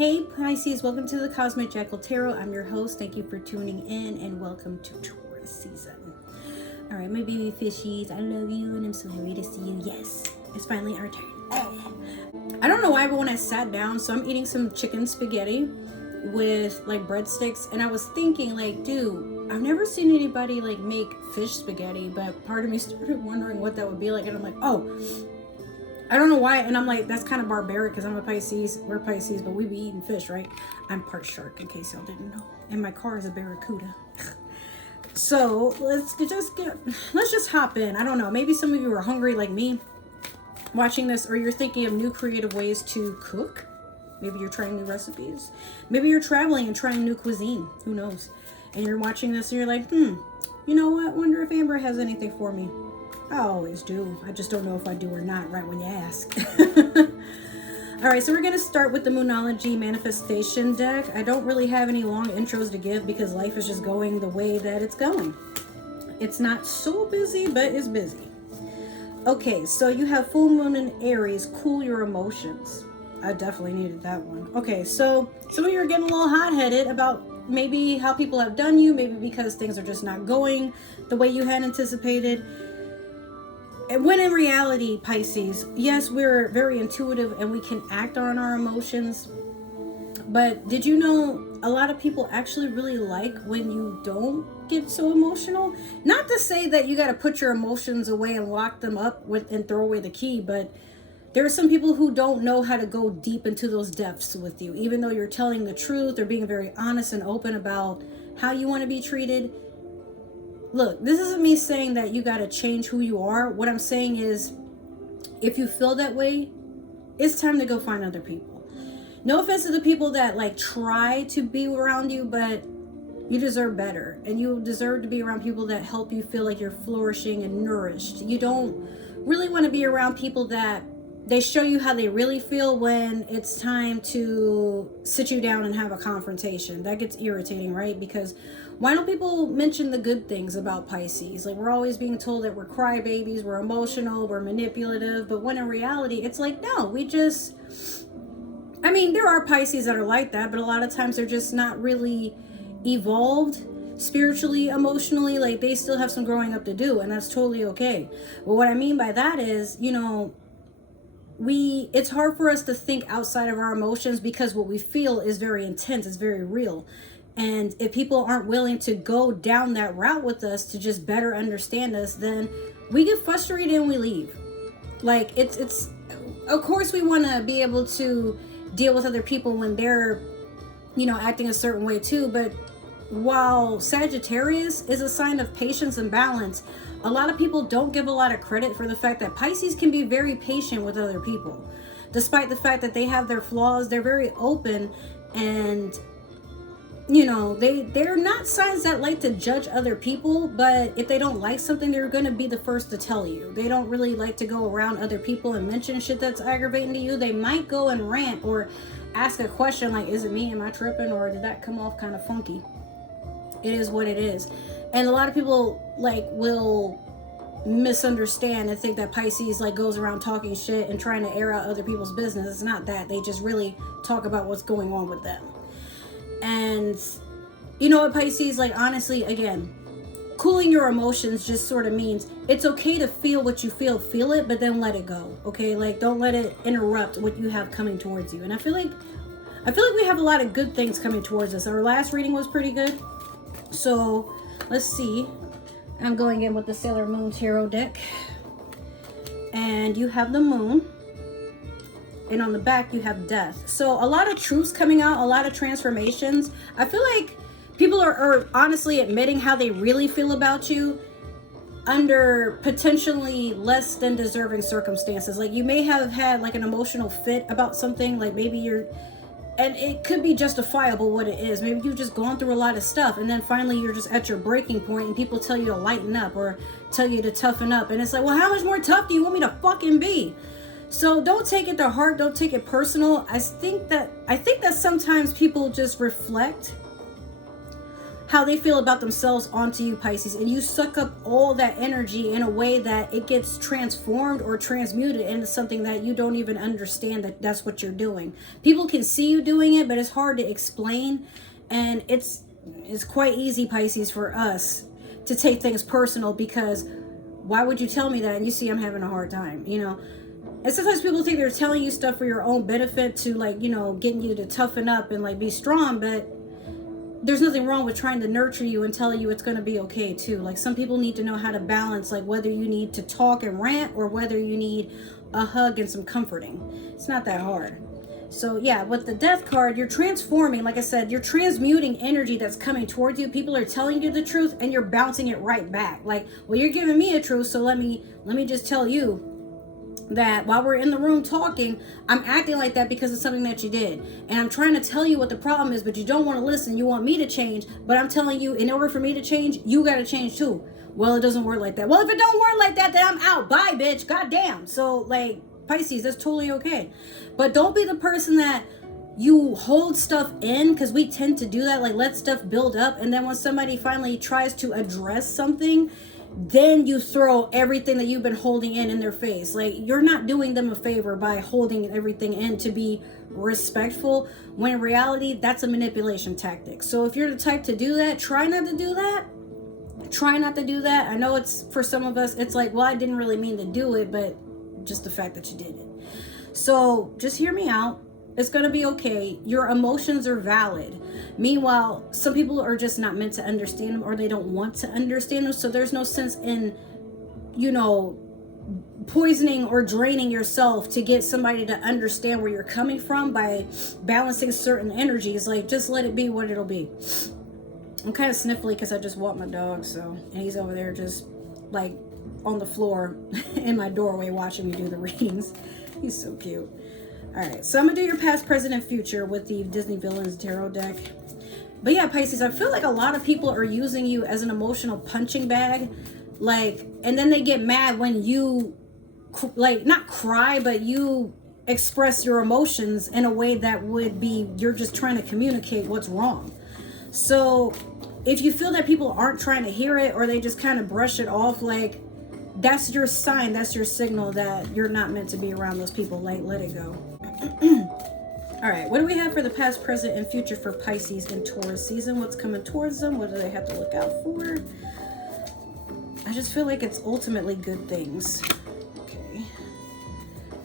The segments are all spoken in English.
Hey Pisces, welcome to the Cosmic Jackal Tarot. I'm your host. Thank you for tuning in and welcome to Taurus season. All right, my baby fishies, I love you and I'm so happy to see you. Yes, it's finally our turn. I don't know why, but when I sat down, so I'm eating some chicken spaghetti with like breadsticks, and I was thinking like, dude, I've never seen anybody like make fish spaghetti, but part of me started wondering what that would be like, and I'm like, oh, I don't know why, and I'm like, that's kind of barbaric because I'm a Pisces. We're Pisces, but we be eating fish, right? I'm part shark, in case y'all didn't know, and my car is a barracuda. So let's just hop in. I don't know, maybe some of you are hungry like me watching this, or you're thinking of new creative ways to cook. Maybe you're trying new recipes. Maybe you're traveling and trying new cuisine. Who knows? And you're watching this and you're like, you know what? Wonder if Amber has anything for me. I always do. I just don't know if I do or not right when you ask. All right, so we're going to start with the Moonology Manifestation deck. I don't really have any long intros to give because life is just going the way that it's going. It's not so busy, but it's busy. Okay, so you have full moon in Aries. Cool your emotions. I definitely needed that one. Okay, so some of you are getting a little hot-headed about maybe how people have done you, maybe because things are just not going the way you had anticipated. And when in reality, Pisces, yes, we're very intuitive and we can act on our emotions. But did you know a lot of people actually really like when you don't get so emotional? Not to say that you got to put your emotions away and lock them up and throw away the key, but there are some people who don't know how to go deep into those depths with you, even though you're telling the truth or being very honest and open about how you want to be treated. Look, this isn't me saying that you got to change who you are. What I'm saying is, if you feel that way, it's time to go find other people. No offense to the people that like try to be around you, but you deserve better. And you deserve to be around people that help you feel like you're flourishing and nourished. You don't really want to be around people that they show you how they really feel when it's time to sit you down and have a confrontation. That gets irritating, right? Because why don't people mention the good things about Pisces? Like, we're always being told that we're crybabies, we're emotional, we're manipulative, but when in reality, it's like, no, we just, I mean, there are Pisces that are like that, but a lot of times they're just not really evolved spiritually, emotionally. Like, they still have some growing up to do, and that's totally okay. But what I mean by that is, you know, it's hard for us to think outside of our emotions because what we feel is very intense, it's very real. And if people aren't willing to go down that route with us to just better understand us, then we get frustrated and we leave. Like, it's of course we want to be able to deal with other people when they're, you know, acting a certain way too. But while Sagittarius is a sign of patience and balance, a lot of people don't give a lot of credit for the fact that Pisces can be very patient with other people. Despite the fact that they have their flaws, they're very open, and you know, they're not signs that like to judge other people, but if they don't like something, they're going to be the first to tell you. They don't really like to go around other people and mention shit that's aggravating to you. They might go and rant or ask a question like, is it me? Am I tripping? Or did that come off kind of funky? It is what it is. And a lot of people like will misunderstand and think that Pisces like goes around talking shit and trying to air out other people's business. It's not that. They just really talk about what's going on with them. And you know what, Pisces, like, honestly, again, cooling your emotions just sort of means it's okay to feel what you feel it, but then let it go. Okay, like, don't let it interrupt what you have coming towards you. And I feel like we have a lot of good things coming towards us. Our last reading was pretty good. So let's see. I'm going in with the Sailor Moon Tarot deck. And you have the moon. And on the back, you have death. So a lot of truths coming out, a lot of transformations. I feel like people are honestly admitting how they really feel about you under potentially less than deserving circumstances. Like, you may have had like an emotional fit about something. Like, maybe and it could be justifiable what it is. Maybe you've just gone through a lot of stuff, and then finally you're just at your breaking point and people tell you to lighten up or tell you to toughen up. And it's like, well, how much more tough do you want me to fucking be? So don't take it to heart. Don't take it personal. I think that sometimes people just reflect how they feel about themselves onto you, Pisces, and you suck up all that energy in a way that it gets transformed or transmuted into something that you don't even understand that that's what you're doing. People can see you doing it, but it's hard to explain, and it's quite easy, Pisces, for us to take things personal, because why would you tell me that and you see I'm having a hard time, you know? And sometimes people think they're telling you stuff for your own benefit, to like, you know, getting you to toughen up and like be strong, but there's nothing wrong with trying to nurture you and tell you it's going to be okay too. Like, some people need to know how to balance, like whether you need to talk and rant or whether you need a hug and some comforting. It's not that hard. So yeah, with the Death card, you're transforming. Like I said, you're transmuting energy that's coming towards you. People are telling you the truth and you're bouncing it right back. Like, well, you're giving me a truth, so let me just tell you that while we're in the room talking, I'm acting like that because it's something that you did. And I'm trying to tell you what the problem is, but you don't want to listen. You want me to change, but I'm telling you, in order for me to change, you got to change too. Well, it doesn't work like that. Well, if it don't work like that, then I'm out. Bye, bitch. Goddamn. So, like, Pisces, that's totally okay. But don't be the person that you hold stuff in, because we tend to do that. Like, let stuff build up. And then when somebody finally tries to address something, then you throw everything that you've been holding in their face. Like, you're not doing them a favor by holding everything in to be respectful, when in reality, that's a manipulation tactic. So if you're the type to do that, try not to do that. Try not to do that. I know it's, for some of us, it's like, well, I didn't really mean to do it, but just the fact that you did it. So just hear me out. It's going to be okay. Your emotions are valid. Meanwhile, some people are just not meant to understand them, or they don't want to understand them. So there's no sense in, you know, poisoning or draining yourself to get somebody to understand where you're coming from by balancing certain energies. Like, just let it be what it'll be. I'm kind of sniffly because I just walked my dog, so, and he's over there just like on the floor in my doorway watching me do the readings. He's so cute. All right, so I'm gonna do your past, present, and future with the Disney Villains Tarot deck. But yeah, Pisces, I feel like a lot of people are using you as an emotional punching bag, like, and then they get mad when you, like, not cry, but you express your emotions in a way that would be, you're just trying to communicate what's wrong. So if you feel that people aren't trying to hear it, or they just kind of brush it off, like, that's your sign, that's your signal that you're not meant to be around those people. Like, let it go. All right, what do we have for the past, present, and future for Pisces and Taurus season? What's coming towards them? What do they have to look out for? I just feel like it's ultimately good things. Okay,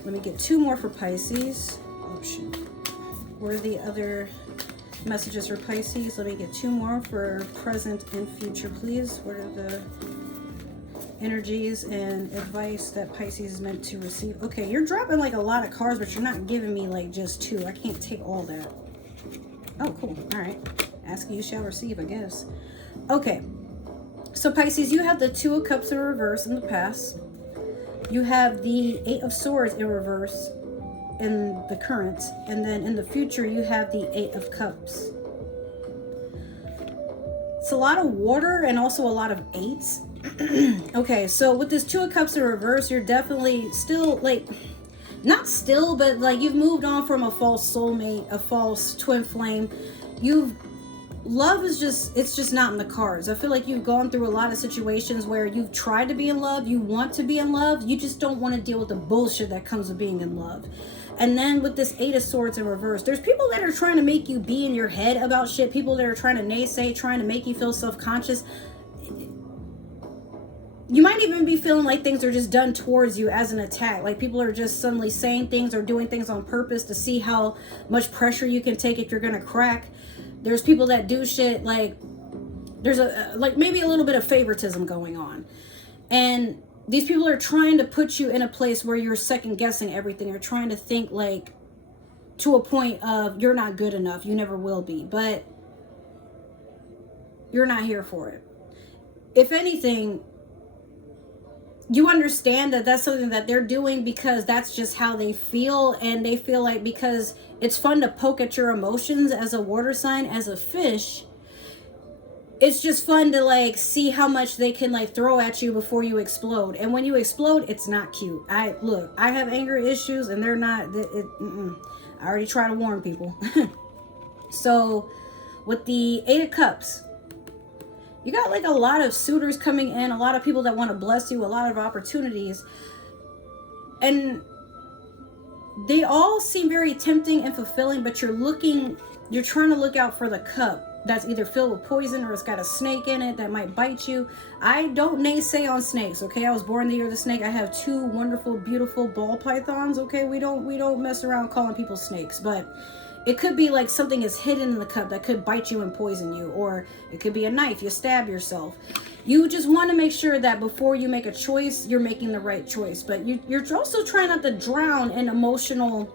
let me get two more for Pisces. Oh shoot, what are the other messages for Pisces? Let me get two more for present and future, please. What are the energies and advice that Pisces is meant to receive? Okay, you're dropping like a lot of cards, but you're not giving me like just two. I can't take all that. Oh, cool. All right. Ask you shall receive, I guess. Okay. So Pisces, you have the Two of Cups in reverse in the past. You have the Eight of Swords in reverse in the current. And then in the future, you have the Eight of Cups. It's a lot of water and also a lot of eights. Okay, so with this Two of Cups in reverse, you're definitely still, like, not still, but like you've moved on from a false soulmate, a false twin flame. Love is just, it's just not in the cards. I feel like you've gone through a lot of situations where you've tried to be in love, you want to be in love, you just don't want to deal with the bullshit that comes with being in love. And then with this Eight of Swords in reverse, there's people that are trying to make you be in your head about shit, people that are trying to naysay, trying to make you feel self-conscious. You might even be feeling like things are just done towards you as an attack. Like people are just suddenly saying things or doing things on purpose to see how much pressure you can take if you're going to crack. There's people that do shit like there's like maybe a little bit of favoritism going on. And these people are trying to put you in a place where you're second guessing everything. You're trying to think like to a point of you're not good enough. You never will be. But you're not here for it. If anything, you understand that that's something that they're doing because that's just how they feel, and they feel like because it's fun to poke at your emotions as a water sign, as a fish, it's just fun to like see how much they can like throw at you before you explode. And when you explode, it's not cute. I have anger issues and they're not I already try to warn people. So with the Eight of Cups, You got like a lot of suitors coming in, a lot of people that want to bless you, a lot of opportunities. And they all seem very tempting and fulfilling, but you're trying to look out for the cup that's either filled with poison or it's got a snake in it that might bite you. I don't naysay on snakes, okay? I was born the year of the snake. I have 2 wonderful, beautiful ball pythons, okay? We don't mess around calling people snakes, but it could be like something is hidden in the cup that could bite you and poison you, or it could be a knife, you stab yourself. You just want to make sure that before you make a choice, you're making the right choice, but you're also trying not to drown in emotionally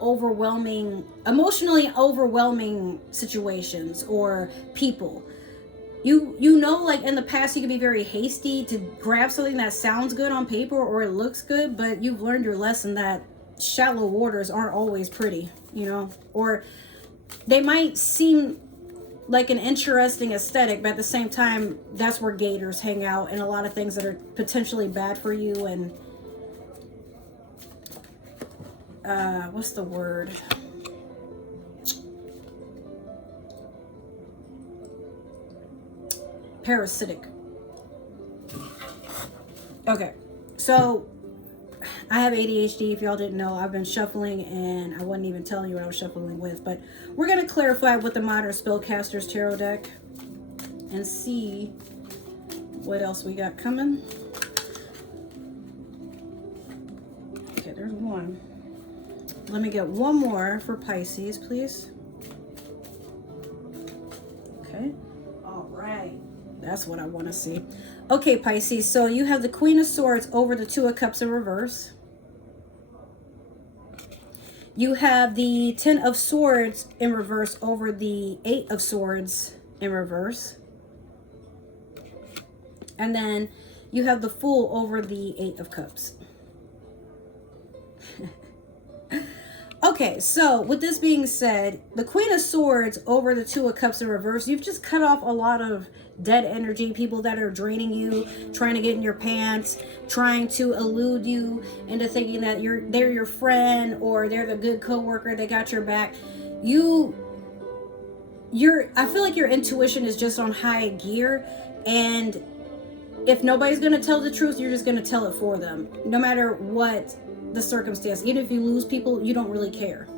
overwhelming situations or people. You know, like in the past you can be very hasty to grab something that sounds good on paper or it looks good, but you've learned your lesson that shallow waters aren't always pretty, you know, or they might seem like an interesting aesthetic, but at the same time that's where gators hang out and a lot of things that are potentially bad for you. And what's the word? Parasitic. Okay, so I have ADHD, if y'all didn't know. I've been shuffling and I wasn't even telling you what I was shuffling with, but we're going to clarify with the Modern Spellcasters Tarot deck and see what else we got coming. Okay, there's one. Let me get one more for Pisces, please. Okay. All right. That's what I want to see. Okay, Pisces. So you have the Queen of Swords over the 2 of Cups in reverse. You have the 10 of Swords in reverse over the 8 of Swords in reverse. And then you have the Fool over the 8 of Cups. Okay, so with this being said, the Queen of Swords over the 2 of Cups in reverse, you've just cut off a lot of dead energy, people that are draining you, trying to get in your pants, trying to elude you into thinking that they're your friend or they're the good coworker, they got your back. I feel like your intuition is just on high gear, and if nobody's going to tell the truth, you're just going to tell it for them, no matter what the circumstance. Even if you lose people, you don't really care.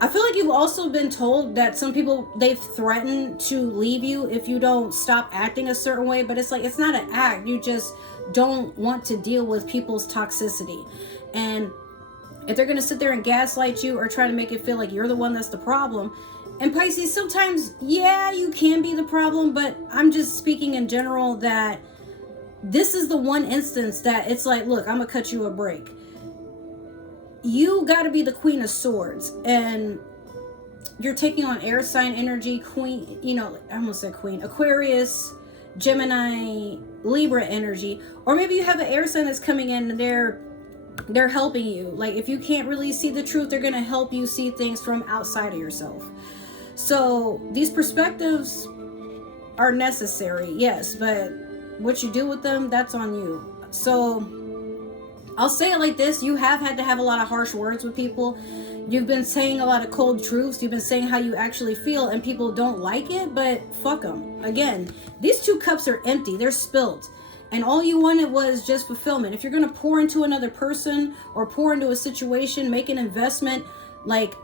I feel like you've also been told that some people, they've threatened to leave you if you don't stop acting a certain way, but it's like, it's not an act. You just don't want to deal with people's toxicity. And if they're going to sit there and gaslight you or try to make it feel like you're the one that's the problem. And Pisces, sometimes, yeah, you can be the problem, but I'm just speaking in general that this is the one instance that it's like, look, I'm going to cut you a break. You got to be the Queen of Swords, and you're taking on air sign energy, Queen, you know, I almost said Queen, Aquarius, Gemini, Libra energy, or maybe you have an air sign that's coming in and they're helping you. Like, if you can't really see the truth, they're going to help you see things from outside of yourself. So these perspectives are necessary, yes, but what you do with them, that's on you. So I'll say it like this: you have had to have a lot of harsh words with people. You've been saying a lot of cold truths. You've been saying how you actually feel, and people don't like it, but fuck them. Again, these 2 cups are empty. They're spilt. And all you wanted was just fulfillment. If you're going to pour into another person or pour into a situation, make an investment, like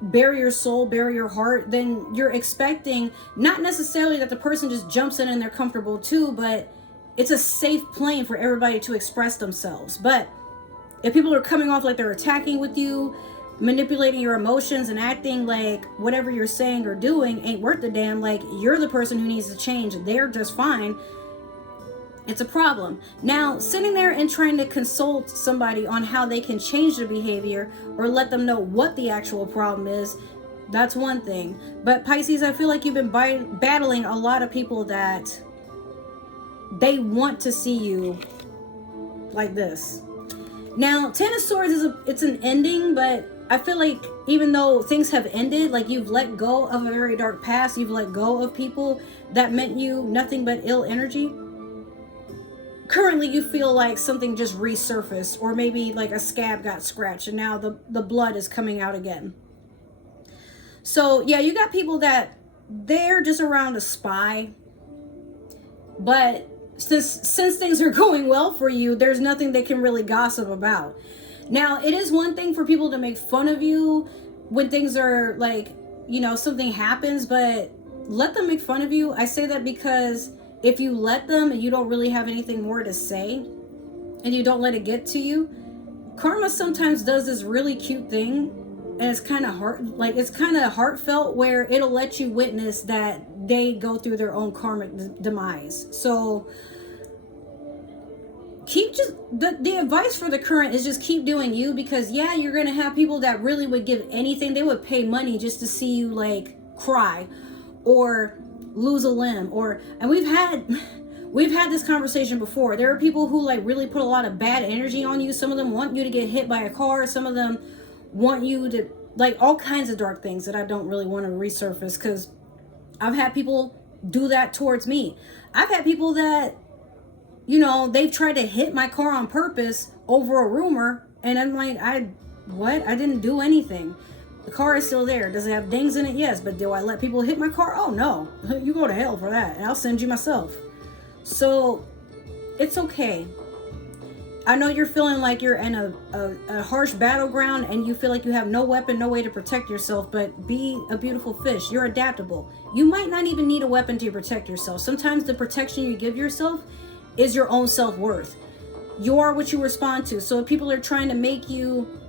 bare your soul, bare your heart, then you're expecting not necessarily that the person just jumps in and they're comfortable too, but it's a safe plane for everybody to express themselves. But if people are coming off like they're attacking with you, manipulating your emotions and acting like whatever you're saying or doing ain't worth the damn, like you're the person who needs to change, they're just fine, it's a problem. Now, sitting there and trying to consult somebody on how they can change their behavior or let them know what the actual problem is, that's one thing. But Pisces, I feel like you've been battling a lot of people that they want to see you like this. Now, 10 of Swords it's an ending, but I feel like even though things have ended, like you've let go of a very dark past, you've let go of people that meant you nothing but ill energy. Currently, you feel like something just resurfaced, or maybe like a scab got scratched and now the blood is coming out again. So yeah, you got people that they're just around to spy. But since things are going well for you, there's nothing they can really gossip about. Now, it is one thing for people to make fun of you when things are like, you know, something happens, but let them make fun of you. I say that because if you let them and you don't really have anything more to say and you don't let it get to you, karma sometimes does this really cute thing, and it's kind of heartfelt, where it'll let you witness that they go through their own karmic demise. So keep just the advice for the current is just keep doing you, because yeah, you're gonna have people that really would give anything. They would pay money just to see you like cry or lose a limb, and we've had this conversation before. There are people who like really put a lot of bad energy on you. Some of them want you to get hit by a car. Some of them want you to, like, all kinds of dark things that I don't really want to resurface, because I've had people do that towards me. I've had people that, you know, they've tried to hit my car on purpose over a rumor, and I'm like, I didn't do anything. The car is still there. Does it have dings in it? Yes. But do I let people hit my car? Oh no. You go to hell for that, and I'll send you myself. So it's okay. I know you're feeling like you're in a harsh battleground and you feel like you have no weapon, no way to protect yourself, but be a beautiful fish. You're adaptable. You might not even need a weapon to protect yourself. Sometimes the protection you give yourself is your own self-worth. You are what you respond to. So if people are trying to make you,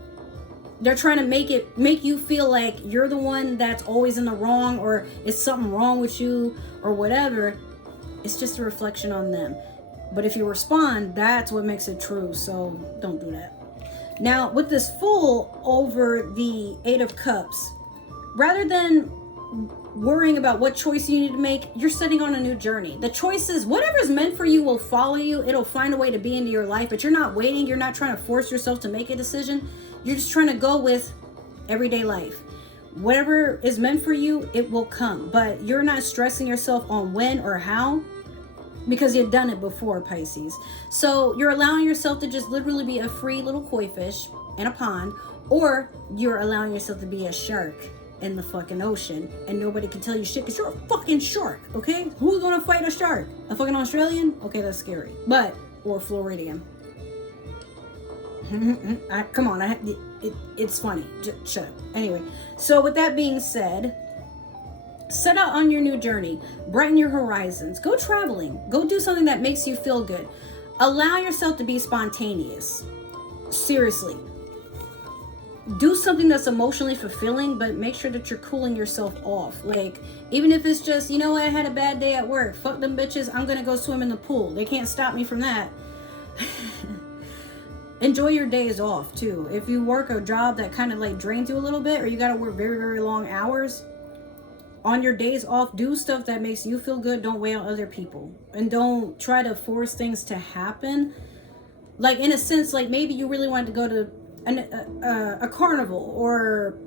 they're trying to make you feel like you're the one that's always in the wrong, or it's something wrong with you or whatever, it's just a reflection on them. But if you respond, that's what makes it true. So don't do that. Now, with this Fool over the Eight of Cups, rather than worrying about what choice you need to make, you're setting on a new journey. The choices, whatever's meant for you will follow you. It'll find a way to be into your life, but you're not waiting. You're not trying to force yourself to make a decision. You're just trying to go with everyday life. Whatever is meant for you, it will come. But you're not stressing yourself on when or how, because you've done it before, Pisces. So you're allowing yourself to just literally be a free little koi fish in a pond, or you're allowing yourself to be a shark in the fucking ocean, and nobody can tell you shit because you're a fucking shark, okay? Who's gonna fight a shark? A fucking Australian? Okay, that's scary. But, or Floridian. Come on, it's funny. Just shut up. Anyway, so with that being said, set out on your new journey. Brighten your horizons. Go traveling. Go do something that makes you feel good. Allow yourself to be spontaneous. Seriously. Do something that's emotionally fulfilling, but make sure that you're cooling yourself off. Like, even if it's just, you know what, I had a bad day at work. Fuck them bitches. I'm going to go swim in the pool. They can't stop me from that. Enjoy your days off, too. If you work a job that kind of like drains you a little bit, or you got to work very, very long hours, on your days off, do stuff that makes you feel good. Don't wait on other people, and don't try to force things to happen. Like, in a sense, like maybe you really wanted to go to a carnival, or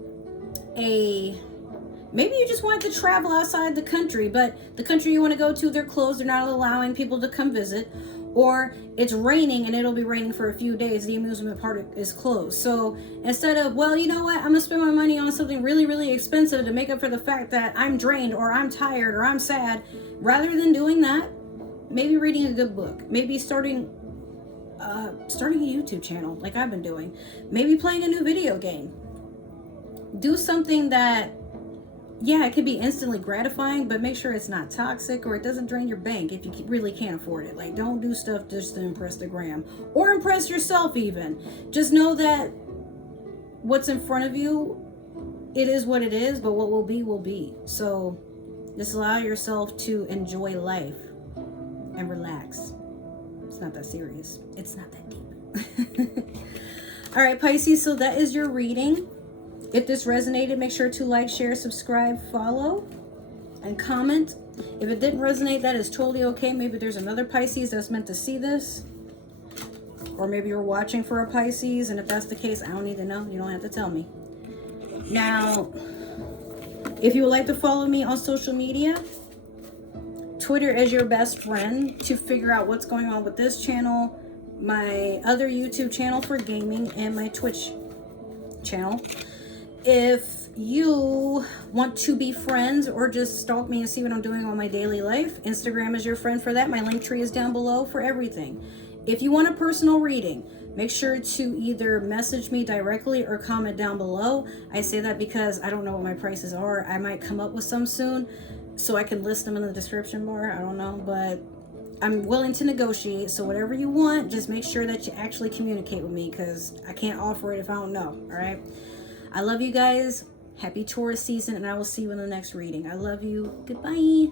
maybe you just wanted to travel outside the country, but the country you want to go to, they're closed. They're not allowing people to come visit. Or it's raining and it'll be raining for a few days. The amusement park is closed. So instead of, well, you know what, I'm gonna spend my money on something really, really expensive to make up for the fact that I'm drained, or I'm tired, or I'm sad, rather than doing that, maybe reading a good book, maybe starting a YouTube channel like I've been doing, maybe playing a new video game. Do something that, yeah, it could be instantly gratifying, but make sure it's not toxic, or it doesn't drain your bank if you really can't afford it. Like, don't do stuff just to impress the gram, or impress yourself even. Just know that what's in front of you, it is what it is, but what will be, will be. So just allow yourself to enjoy life and relax. It's not that serious. It's not that deep. All right, Pisces, so that is your reading. If this resonated, make sure to like, share, subscribe, follow, and comment. If it didn't resonate, that is totally okay. Maybe there's another Pisces that's meant to see this. Or maybe you're watching for a Pisces, and if that's the case, I don't need to know. You don't have to tell me. Now, if you would like to follow me on social media, Twitter is your best friend to figure out what's going on with this channel, my other YouTube channel for gaming, and my Twitch channel. If you want to be friends or just stalk me and see what I'm doing on my daily life, Instagram is your friend for that. My link tree is down below for everything. If you want a personal reading, make sure to either message me directly or comment down below. I say that because I don't know what my prices are. I might come up with some soon, so I can list them in the description bar. I don't know, but I'm willing to negotiate. So whatever you want, just make sure that you actually communicate with me, because I can't offer it if I don't know. All right. I love you guys. Happy Taurus season, and I will see you in the next reading. I love you. Goodbye.